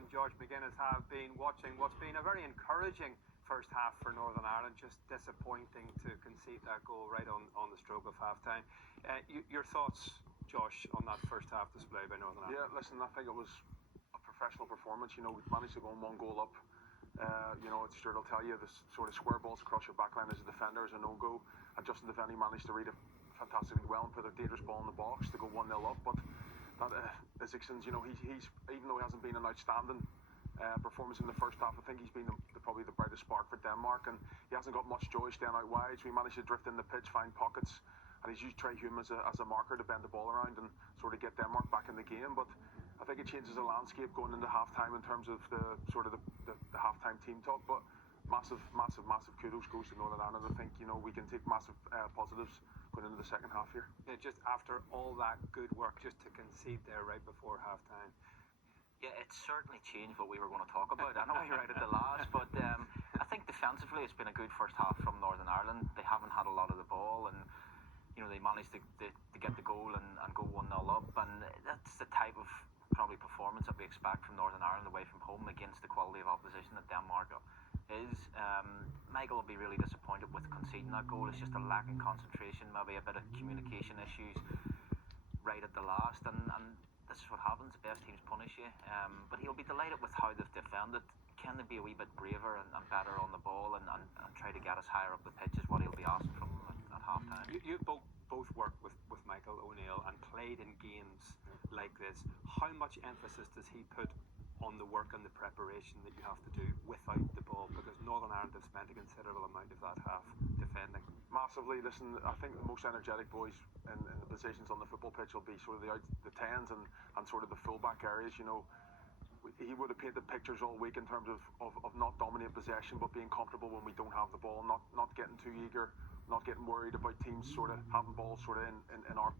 and George McGuinness have been watching what's been a very encouraging first half for Northern Ireland. Just disappointing to concede that goal right on the stroke of half-time. Your thoughts, Josh, on that first half display by Northern Ireland? Yeah, listen, I think it was a professional performance. We managed to go one goal up. Stuart will tell you, the sort of square balls across your backline as a defender is a no-go. And Justin Devaney managed to read it fantastically well and put a dangerous ball in the box to go 1-0 up. But Isaksen's, he's even though he hasn't been an outstanding performance in the first half, I think he's been probably the brightest spark for Denmark, and he hasn't got much joy staying out wide. So he managed to drift in the pitch, find pockets, and he's used Trey Hume as a marker to bend the ball around and sort of get Denmark back in the game. But I think it changes the landscape going into half-time in terms of the half-time team talk. But massive kudos goes to Northern Ireland. I think we can take massive positives going into the second half here. Yeah, just after all that good work, just to concede there right before half-time. Yeah, it's certainly changed what we were going to talk about. I know you're right at the last, but I think defensively it's been a good first half from Northern Ireland. They haven't had a lot of the ball, and they managed to get the goal and go 1-0 up, and that's the type of probably performance that we expect from Northern Ireland away from home against the quality of opposition that Denmark is. Michael will be really disappointed with conceding that goal. It's just a lack in concentration, maybe a bit of communication issues right at the last, and this is what happens. The best teams punish you. But he'll be delighted with how they've defended. Can they be a wee bit braver and better on the ball and try to get us higher up the pitch is what he'll be asking from them at half time. You both worked with Michael O'Neill and played in games like this. How much emphasis does he put on the work and the preparation that you have to do without the ball? Because Northern Ireland have spent a considerable amount of that half defending. Massively. Listen, I think the most energetic boys in the positions on the football pitch will be sort of the 10s and sort of the fullback areas. He would have painted pictures all week in terms of not dominating possession, but being comfortable when we don't have the ball, not getting too eager, not getting worried about teams sort of having balls sort of in our